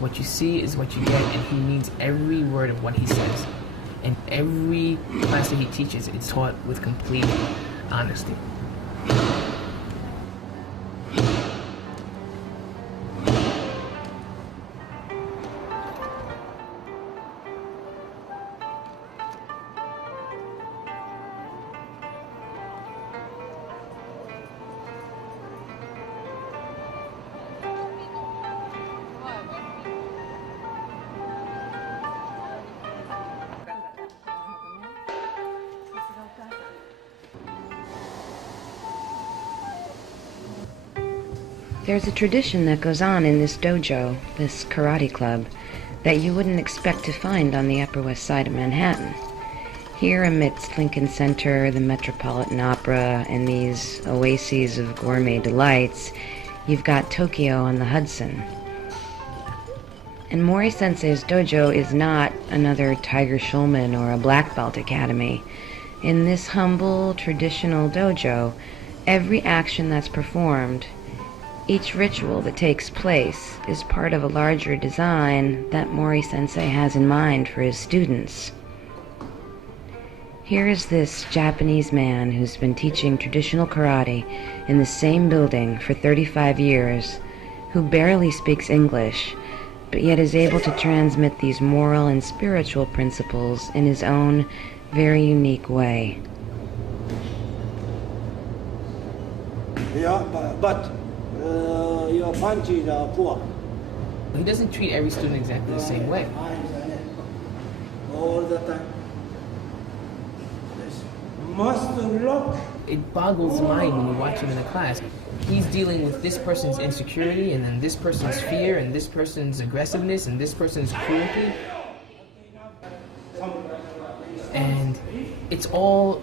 What you see is what you get, and he means every word of what he says. And every class that he teaches, it's taught with complete honesty. There's a tradition that goes on in this dojo, this karate club, that you wouldn't expect to find on the Upper West Side of Manhattan. Here amidst Lincoln Center, the Metropolitan Opera, and these oases of gourmet delights, you've got Tokyo on the Hudson. And Mori Sensei's dojo is not another Tiger Schulman or a Black Belt Academy. In this humble, traditional dojo, every action that's performed, each ritual that takes place, is part of a larger design that Mori Sensei has in mind for his students. Here is this Japanese man who's been teaching traditional karate in the same building for 35 years, who barely speaks English, but yet is able to transmit these moral and spiritual principles in his own very unique way. Yeah, but your punches are poor. He doesn't treat every student exactly the same way. All the time. Must look. It boggles the mind when you watch him in a class. He's dealing with this person's insecurity, and then this person's fear, and this person's aggressiveness, and this person's cruelty. And it's all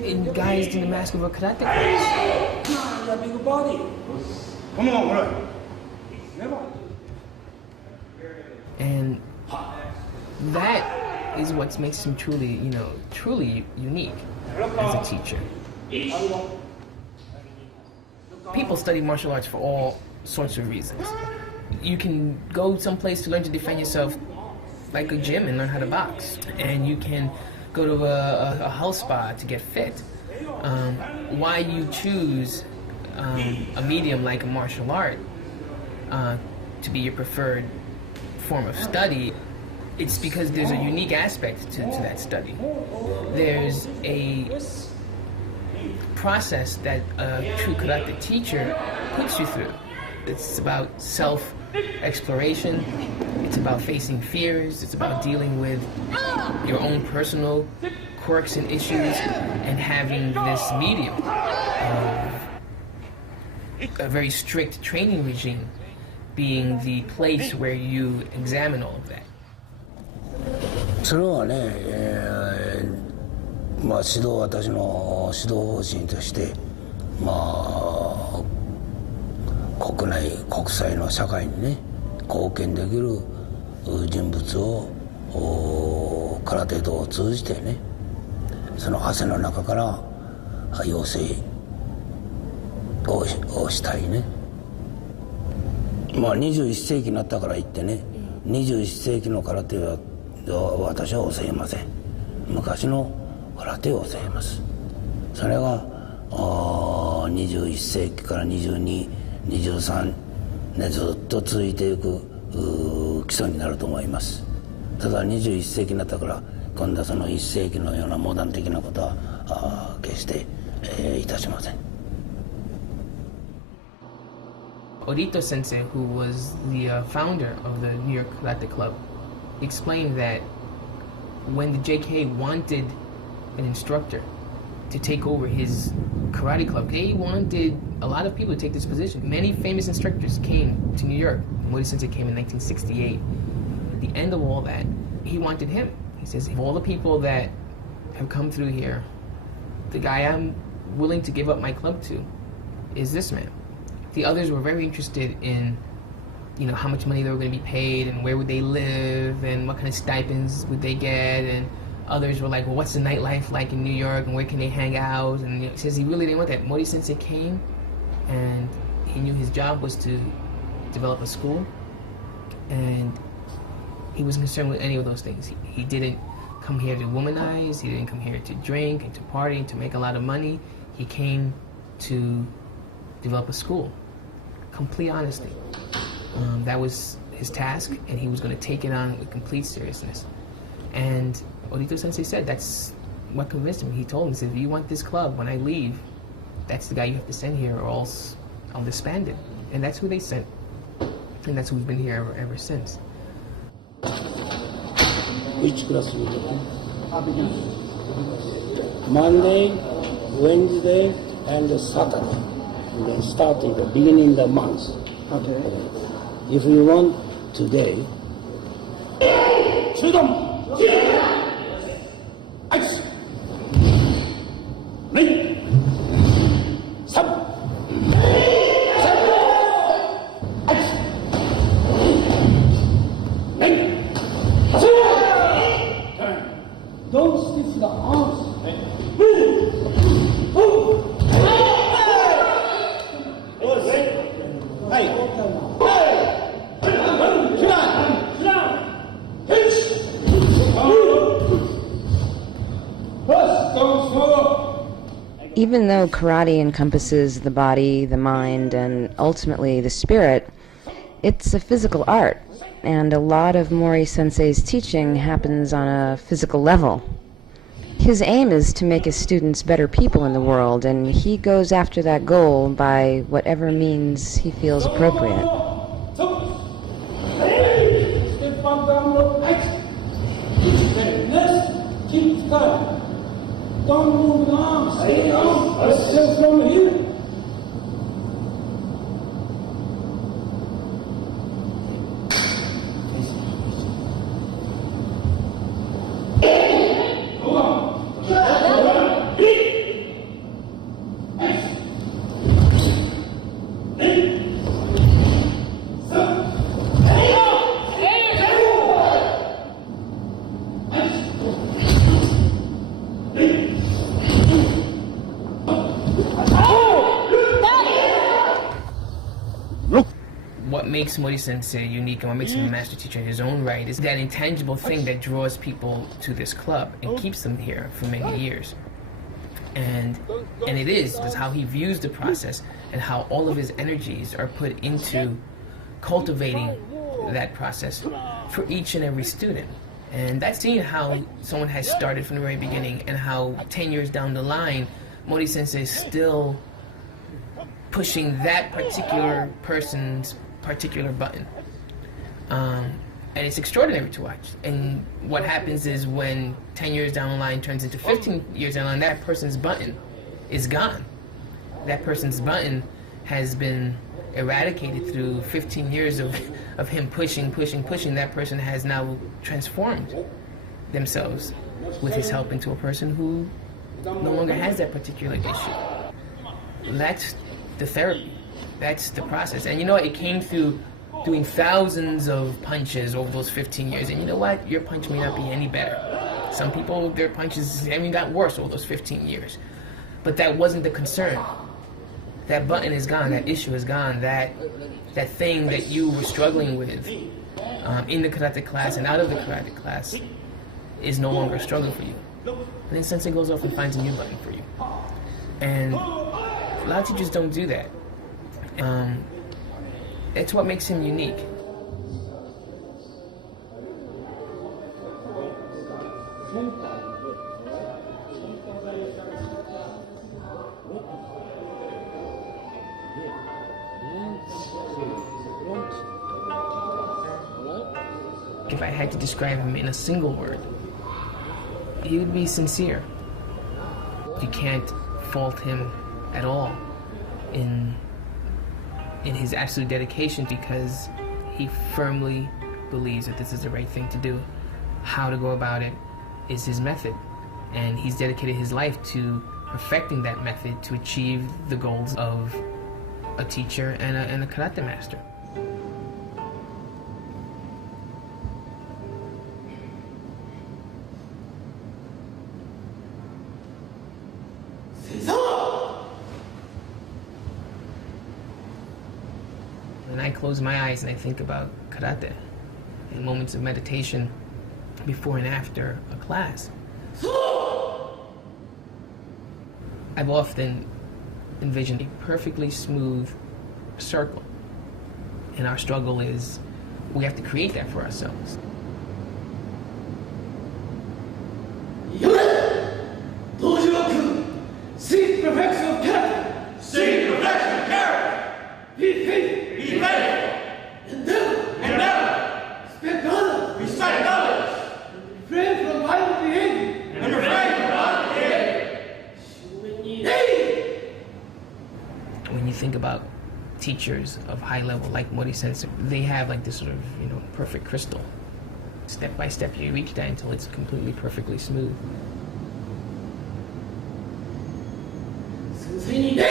guised in the mask of a karate class. Your big body. Come on, right. And that is what makes him truly, truly unique as a teacher. People study martial arts for all sorts of reasons. You can go someplace to learn to defend yourself, like a gym, and learn how to box. And you can go to a health spa to get fit. Why you choose a medium like a martial art to be your preferred form of study, it's because there's a unique aspect to that study. There's a process that a true karate teacher puts you through. It's about self-exploration, it's about facing fears, it's about dealing with your own personal quirks and issues, and having this medium of a very strict training regime being the place where you examine all of that. それはね、私の指導方針として、国内国際の社会にね貢献できる人物を空手道を通じてね、その汗の中から養成をしたいね。21世紀になったから言ってね、21世紀の空手は私は教えません。昔の空手を教えます。それが21世紀から22、23ね、ずっと続いていく基礎になると思います。ただ21世紀になったから今度はその1世紀のようなモダン的なことは決していたしません。Orito Sensei, who was the founder of the New York Karate Club, explained that when the JK wanted an instructor to take over his karate club, they wanted a lot of people to take this position. Many famous instructors came to New York. Mori Sensei came in 1968. At the end of all that, he wanted him. He says, of all the people that have come through here, the guy I'm willing to give up my club to is this man. The others were very interested in, how much money they were going to be paid, and where would they live, and what kind of stipends would they get, and others were like, well, what's the nightlife like in New York, and where can they hang out? And he says he really didn't want that. Mori Sensei came, and he knew his job was to develop a school, And he wasn't concerned with any of those things. He didn't come here to womanize, he didn't come here to drink and to party and to make a lot of money. He came to develop a school. Complete honesty. That was his task, and he was going to take it on with complete seriousness. And Orito Sensei said that's what convinced him. He told him, he said, if you want this club, when I leave, that's the guy you have to send here, or else I'll disband it. And that's who they sent. And that's who's been here ever since. Which class will you do? Monday, Wednesday, and Saturday. And then starting the beginning of the month. Okay. If you want today, 출동! 아이스! 네! 3! 3! 아이스! 네! 5! Don't stiff the arms. Even though karate encompasses the body, the mind, and ultimately the spirit, it's a physical art, and a lot of Mori Sensei's teaching happens on a physical level. His aim is to make his students better people in the world, and he goes after that goal by whatever means he feels appropriate. Don't move the arms. Stay from here. What makes Mori Sensei unique and what makes him a master teacher in his own right is that intangible thing that draws people to this club and keeps them here for many years. And it is how he views the process and how all of his energies are put into cultivating that process for each and every student. And that's seeing how someone has started from the very beginning and how 10 years down the line, Mori Sensei is still pushing that particular person's particular button. And it's extraordinary to watch. And what happens is when 10 years down the line turns into 15 years down the line, that person's button is gone. That person's button has been eradicated through 15 years of him pushing. That person has now transformed themselves with his help into a person who no longer has that particular issue. That's the therapy. That's the process. And you know what? It came through doing thousands of punches over those 15 years. And you know what? Your punch may not be any better. Some people, their punches even got worse over those 15 years. But that wasn't the concern. That button is gone. That issue is gone. That thing that you were struggling with in the karate class and out of the karate class is no longer a struggle for you. And then Sensei goes off and finds a new button for you. And a lot of teachers don't do that. It's what makes him unique. If I had to describe him in a single word, he would be sincere. You can't fault him at all in his absolute dedication, because he firmly believes that this is the right thing to do. How to go about it is his method, and he's dedicated his life to perfecting that method to achieve the goals of a teacher and a karate master. When I close my eyes and I think about karate, and moments of meditation before and after a class. I've often envisioned a perfectly smooth circle, and our struggle is we have to create that for ourselves. Seek perfection of character. Seek perfection of character. Be faithful. Be faithful. Endeavor. Respect others. Respect others. Refrain from violent behavior. And refrain from violent behavior. When you think about teachers of high level like Mori Sensei, they have like this sort of, perfect crystal. Step by step you reach that until it's completely perfectly smooth. Hey!